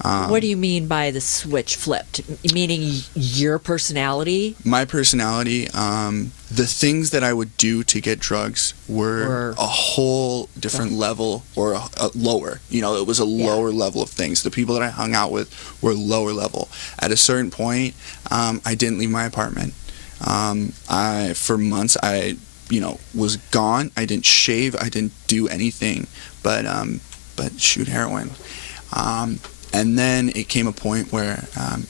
What do you mean by the switch flipped? Meaning your personality? My personality, the things that I would do to get drugs were a whole different level, or a lower. It was a lower level of things. The people that I hung out with were lower level. At a certain point, I didn't leave my apartment. For months, I was gone. I didn't shave. I didn't do anything but shoot heroin. And then it came a point where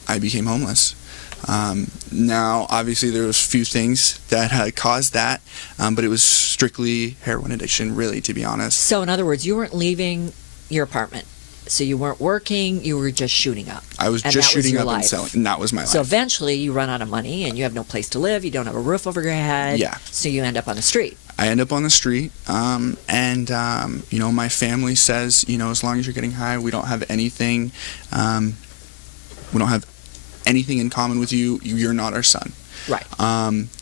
I became homeless. Now, obviously, there was a few things that caused that, but it was strictly heroin addiction, really, to be honest. So, in other words, you weren't leaving your apartment. So you weren't working, you were just shooting up. I was just shooting up and selling, and that was my life. So eventually you run out of money and you have no place to live, you don't have a roof over your head. Yeah. So you end up on the street. I end up on the street, and my family says, as long as you're getting high, we don't have anything, in common with you. You're not our son. Right.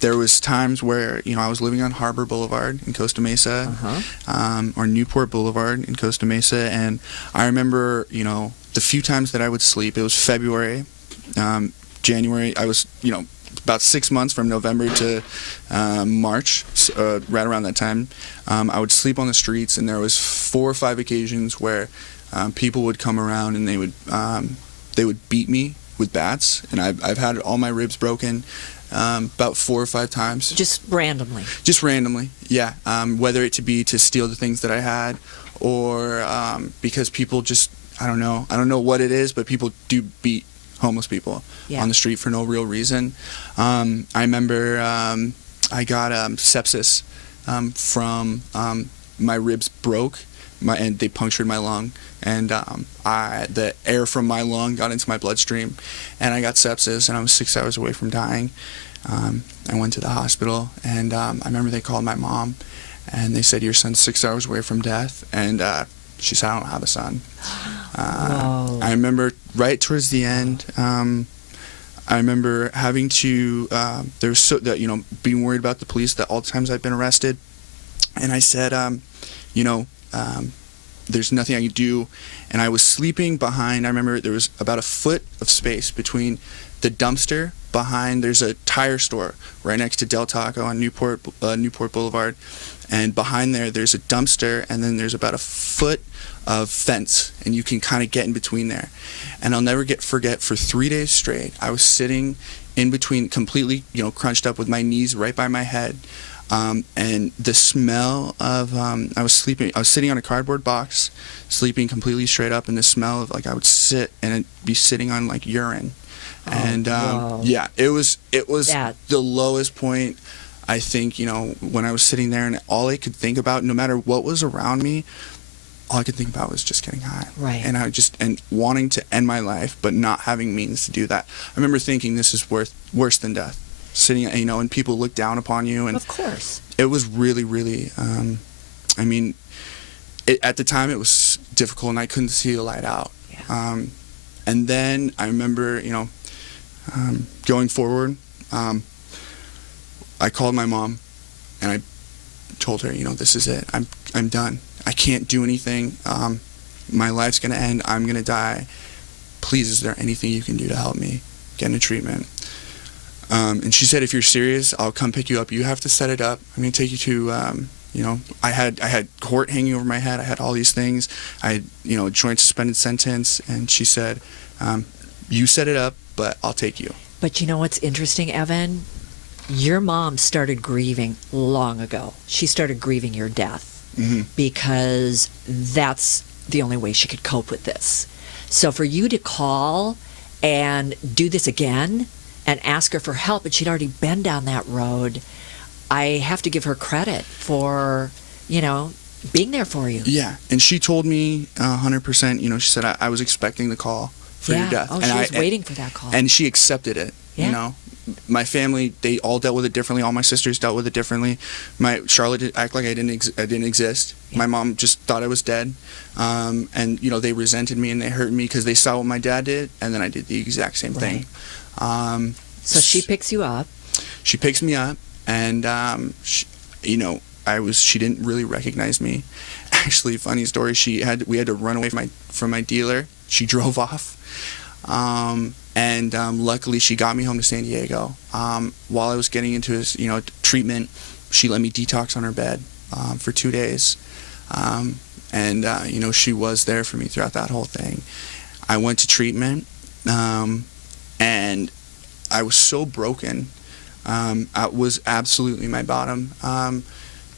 There was times where, I was living on Harbor Boulevard in Costa Mesa, or Newport Boulevard in Costa Mesa, and I remember, the few times that I would sleep. It was February, January. I was, about 6 months from November to March, right around that time. I would sleep on the streets, and there was 4 or 5 occasions where people would come around and they would beat me with bats, and I've had all my ribs broken. About 4 or 5 times. Just randomly, yeah. Whether it to be to steal the things that I had, or because people just, I don't know what it is, but people do beat homeless people on the street for no real reason. I remember I got sepsis from my ribs broke and they punctured my lung, and the air from my lung got into my bloodstream, and I got sepsis, and I was 6 hours away from dying. I went to the hospital, and I remember they called my mom, and they said, your son's 6 hours away from death, and she said, I don't have a son. I remember right towards the end, I remember having to, there was being worried about the police, that all the times I'd been arrested, and I said, there's nothing I can do, and I was sleeping behind. I remember there was about a foot of space between the dumpster behind. There's a tire store right next to Del Taco on Newport Boulevard, and behind there's a dumpster, and then there's about a foot of fence, and you can kind of get in between there. And I'll never forget, for 3 days straight, I was sitting in between, completely crunched up with my knees right by my head. And the smell of I was sitting on a cardboard box, sleeping completely straight up, and the smell of, like, I would sit and it'd be sitting on, like, urine. And yeah, it was the lowest point, I think, when I was sitting there, and all I could think about, no matter what was around me, all I could think about was just getting high. Right. And wanting to end my life, but not having means to do that. I remember thinking, this is worse than death. Sitting, and people look down upon you, and of course, it was really, really. At the time, it was difficult, and I couldn't see the light out. Yeah. And then I remember, going forward, I called my mom, and I told her, this is it. I'm done. I can't do anything. My life's gonna end. I'm gonna die. Please, is there anything you can do to help me get into treatment? And she said, if you're serious, I'll come pick you up. You have to set it up. I'm going to take you to, I had court hanging over my head. I had all these things. I had, a joint suspended sentence. And she said, you set it up, but I'll take you. But you know what's interesting, Evan? Your mom started grieving long ago. She started grieving your death because that's the only way she could cope with this. So for you to call and do this again and ask her for help, and she'd already been down that road, I have to give her credit for, being there for you. Yeah, and she told me 100%, she said, I was expecting the call for your death. Oh, and she was waiting for that call. And she accepted it, My family, they all dealt with it differently. All my sisters dealt with it differently. Charlotte did act like I didn't exist. Yeah. My mom just thought I was dead. And, they resented me and they hurt me because they saw what my dad did, and then I did the exact same thing. So she picks you up. She picks me up, and she didn't really recognize me. Actually, funny story. We had to run away from my dealer. She drove off, and luckily she got me home to San Diego. While I was getting into his treatment, she let me detox on her bed for 2 days, and she was there for me throughout that whole thing. I went to treatment. And I was so broken. I was absolutely my bottom.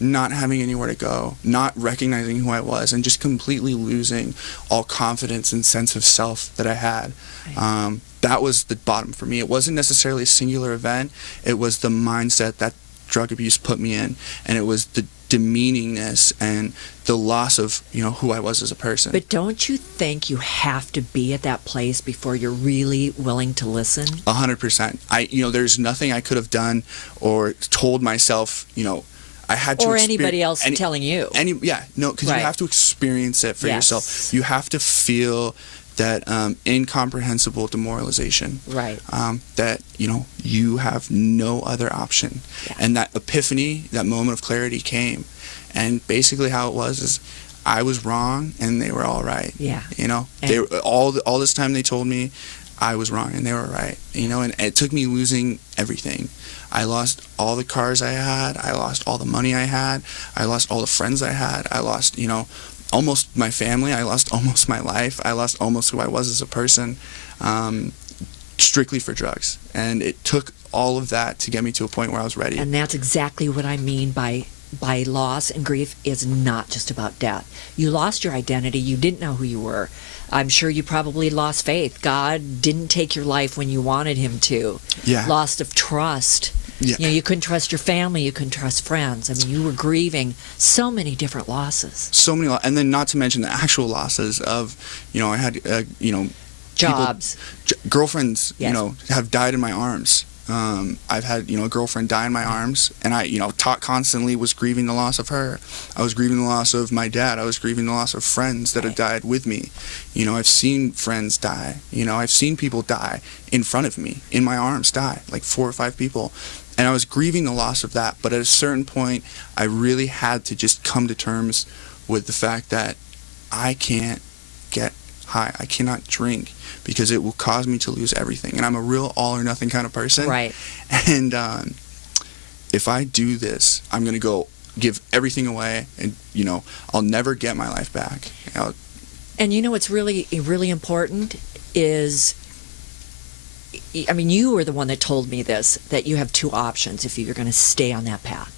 Not having anywhere to go, not recognizing who I was, and just completely losing all confidence and sense of self that I had. Right. That was the bottom for me. It wasn't necessarily a singular event. It was the mindset that drug abuse put me in, and it was the demeaningness and the loss of who I was as a person. But don't you think you have to be at that place before you're really willing to listen? 100%. There's nothing I could have done or told myself. I had to. Or anybody else telling you. Because you have to experience it for yourself. You have to feel that incomprehensible demoralization. Right. That you have no other option, and that epiphany, that moment of clarity came, and basically how it was is, I was wrong and they were all right. Yeah. They all this time they told me I was wrong and they were right. And it took me losing everything. I lost all the cars I had. I lost all the money I had. I lost all the friends I had. I lost almost my family. I lost almost my life. I lost almost who I was as a person, strictly for drugs. And it took all of that to get me to a point where I was ready. And that's exactly what I mean by loss and grief is not just about death. You lost your identity. You didn't know who you were. I'm sure you probably lost faith. God didn't take your life when you wanted him to. Yeah. Loss of trust. Yeah. You know, you couldn't trust your family, you couldn't trust friends. I mean, you were grieving so many different losses. So many, and then not to mention the actual losses of, I had, Jobs. Girlfriends, Yes. have died in my arms. I've had, a girlfriend die in my arms, and I, constantly was grieving the loss of her. I was grieving the loss of my dad. I was grieving the loss of friends that had died with me. I've seen friends die. I've seen people die in front of me, in my arms die, like 4 or 5 people. And I was grieving the loss of that. But at a certain point, I really had to just come to terms with the fact that I can't get high. I cannot drink because it will cause me to lose everything. And I'm a real all or nothing kind of person. Right. And if I do this, I'm going to go give everything away, and, I'll never get my life back. And what's really, really important is, I mean, you were the one that told me this, that you have 2 options if you're going to stay on that path,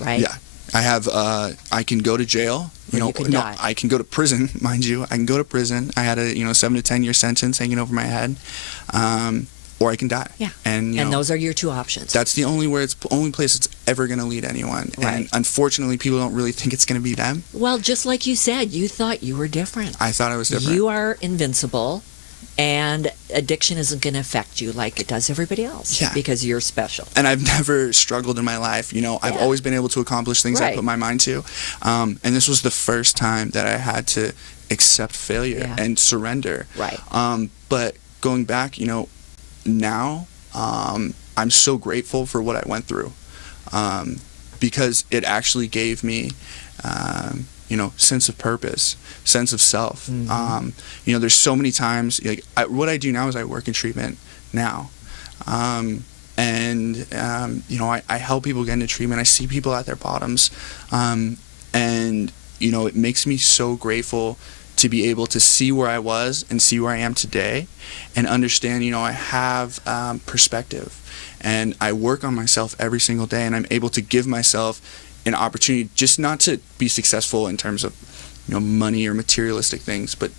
right? Yeah. I have, I can go to jail. You can die. I can go to prison, mind you. I can go to prison. I had a, 7 to 10 year sentence hanging over my head. Or I can die. Yeah. And, those are your 2 options. That's the only place it's ever going to lead anyone. Right. And unfortunately, people don't really think it's going to be them. Well, just like you said, you thought you were different. I thought I was different. You are invincible, and addiction isn't going to affect you like it does everybody else. Yeah. Because you're special. And I've never struggled in my life. I've always been able to accomplish things I Right. put my mind to. And this was the first time that I had to accept failure and surrender. Right. But going back, now I'm so grateful for what I went through, because it actually gave me, sense of purpose, sense of self. Mm-hmm. There's so many times, what I do now is I work in treatment now. I help people get into treatment. I see people at their bottoms. It makes me so grateful to be able to see where I was and see where I am today, and understand, I have perspective, and I work on myself every single day, and I'm able to give myself an opportunity just not to be successful in terms of, money or materialistic things, but,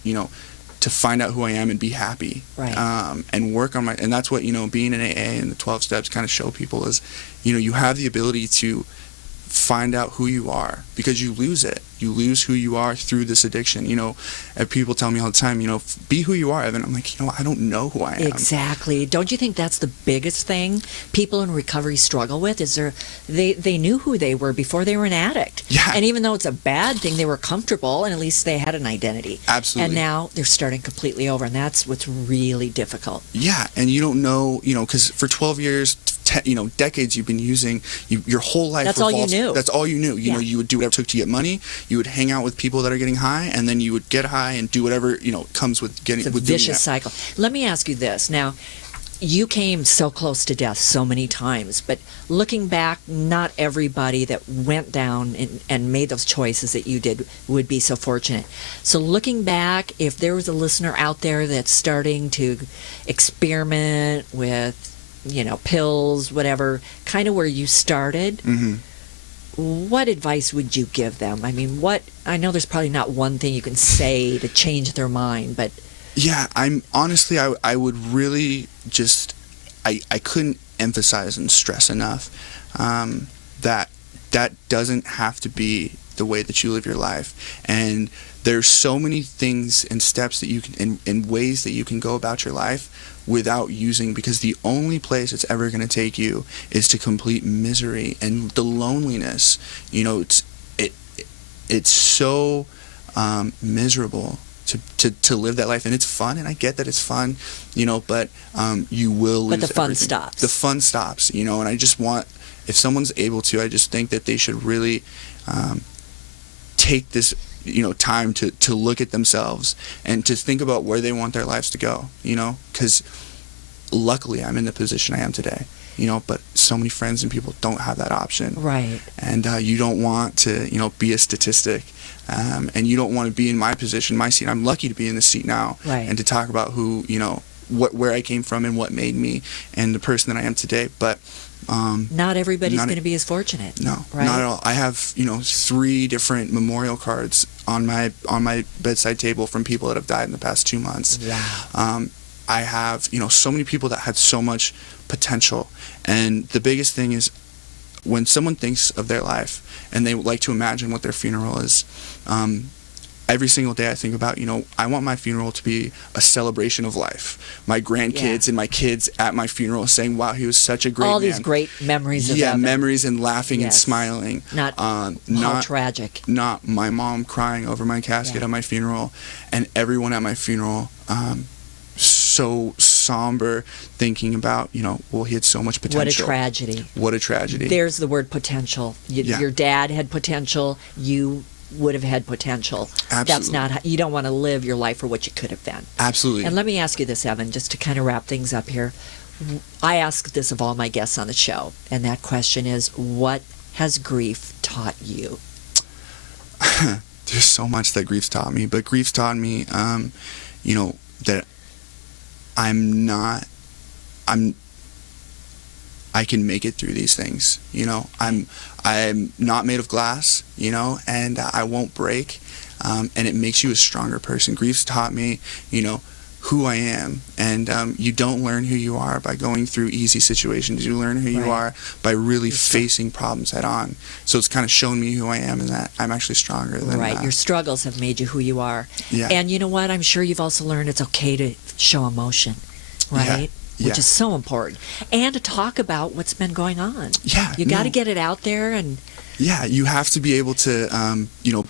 to find out who I am and be happy. Right. And work on and that's what, being in AA and the 12 steps kind of show people is, you have the ability to find out who you are, because you lose it. You lose who you are through this addiction. And people tell me all the time, be who you are, Evan. I'm like, I don't know who I am. Exactly. Don't you think that's the biggest thing people in recovery struggle with? Is they knew who they were before they were an addict. Yeah. And even though it's a bad thing, they were comfortable, and at least they had an identity. Absolutely. And now they're starting completely over, and that's what's really difficult. Yeah, and you don't know, because for 12 years, decades you've been using, your whole life. That's all you knew. That's all you knew. You know, you would do whatever it took to get money. You would hang out with people that are getting high, and then you would get high and do whatever, comes with getting. It's a vicious cycle. Let me ask you this. Now, you came so close to death so many times, but looking back, not everybody that went down and made those choices that you did would be so fortunate. So looking back, if there was a listener out there that's starting to experiment with, pills, whatever, kind of where you started, what advice would you give them? I mean, I know there's probably not one thing you can say to change their mind, but... Yeah, I would really just, I couldn't emphasize and stress enough that doesn't have to be the way that you live your life. And there's so many things and steps that you can, and ways that you can go about your life without using, because the only place it's ever going to take you is to complete misery and the loneliness. It's so miserable to live that life, and it's fun, and I get that it's fun, but you will lose. But the fun everything. stops. The fun stops, and I just want, if someone's able to, I just think that they should really take this time to look at themselves and to think about where they want their lives to go, because luckily I'm in the position I am today, but so many friends and people don't have that option. Right. And you don't want to, be a statistic, and you don't want to be in my position, my seat. I'm lucky to be in this seat now, right, and to talk about who, where I came from and what made me and the person that I am today. But not everybody's going to be as fortunate. No, right? Not at all. I have 3 different memorial cards on my bedside table from people that have died in the past 2 months. Wow. I have so many people that had so much potential. And the biggest thing is when someone thinks of their life and they would like to imagine what their funeral is, every single day I think about, I want my funeral to be a celebration of life. My grandkids and my kids at my funeral saying, wow, he was such a great man. All these great memories of Evan. Memories and laughing and smiling. Not how tragic. Not my mom crying over my casket at my funeral, and everyone at my funeral so somber, thinking about, well, he had so much potential. What a tragedy. What a tragedy. There's the word potential. Your dad had potential. You would have had potential. Absolutely. That's not, you don't want to live your life for what you could have been. Absolutely. And let me ask you this, Evan, just to kind of wrap things up here. I ask this of all my guests on the show, and that question is, what has grief taught you? There's so much that grief's taught me, but grief's taught me, that I can make it through these things. I'm not made of glass, and I won't break. And it makes you a stronger person. Grief's taught me, who I am. And you don't learn who you are by going through easy situations. You learn who you are by really facing problems head on. So it's kind of shown me who I am, and that I'm actually stronger than that. Your struggles have made you who you are. Yeah. And you know what? I'm sure you've also learned it's okay to show emotion, right? Yeah. Which is so important. And to talk about what's been going on. Yeah. You got to get it out there. And yeah, you have to be able to,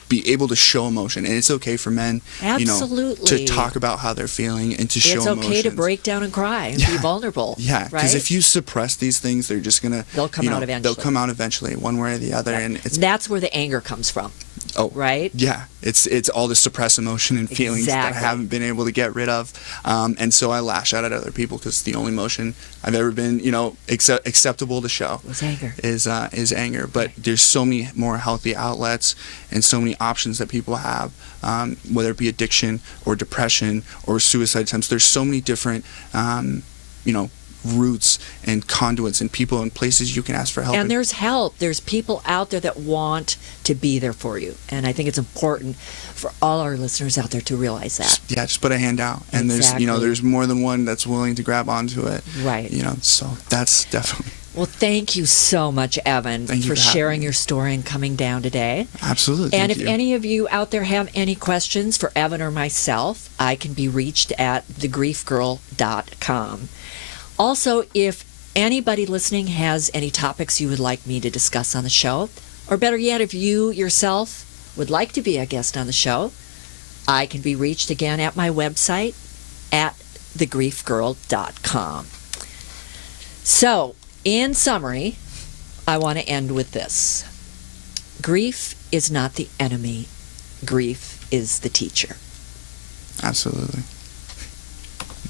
be able to show emotion. And it's okay for men, to talk about how they're feeling and to show emotion. It's okay to break down and cry and be vulnerable. Yeah, because if you suppress these things, they're just going to... They'll come out eventually. They'll come out eventually, one way or the other. And that's where the anger comes from. Oh, right? Yeah, it's all the suppressed emotion and feelings that I haven't been able to get rid of, and so I lash out at other people because the only emotion I've ever been, acceptable to show was anger. Is anger. But there's so many more healthy outlets and so many options that people have, whether it be addiction or depression or suicide attempts. There's so many different, routes and conduits and people and places you can ask for help. And there's help. There's people out there that want to be there for you. And I think it's important for all our listeners out there to realize that. Yeah, just put a hand out. And there's more than one that's willing to grab onto it. Right. So that's definitely... Well, thank you so much, Evan, for sharing your story and coming down today. Absolutely. And if any of you out there have any questions for Evan or myself, I can be reached at thegriefgirl.com. Also, if anybody listening has any topics you would like me to discuss on the show, or better yet, if you yourself would like to be a guest on the show, I can be reached again at my website at thegriefgirl.com. So, in summary, I want to end with this. Grief is not the enemy. Grief is the teacher. Absolutely.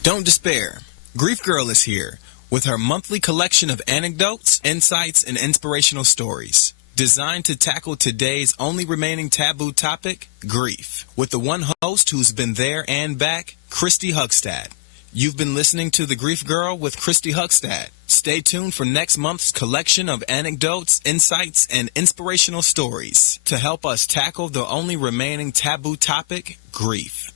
Don't despair. Grief Girl is here with her monthly collection of anecdotes, insights, and inspirational stories designed to tackle today's only remaining taboo topic, grief, with the one host who's been there and back, Christy Hugstad. You've been listening to The Grief Girl with Christy Hugstad. Stay tuned for next month's collection of anecdotes, insights, and inspirational stories to help us tackle the only remaining taboo topic, grief.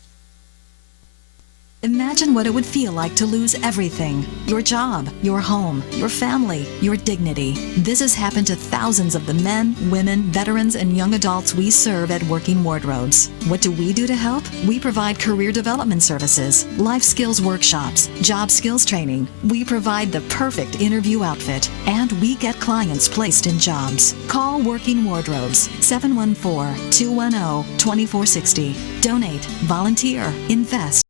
Imagine what it would feel like to lose everything. Your job, your home, your family, your dignity. This has happened to thousands of the men, women, veterans, and young adults we serve at Working Wardrobes. What do we do to help? We provide career development services, life skills workshops, job skills training. We provide the perfect interview outfit, and we get clients placed in jobs. Call Working Wardrobes, 714-210-2460. Donate, volunteer, invest.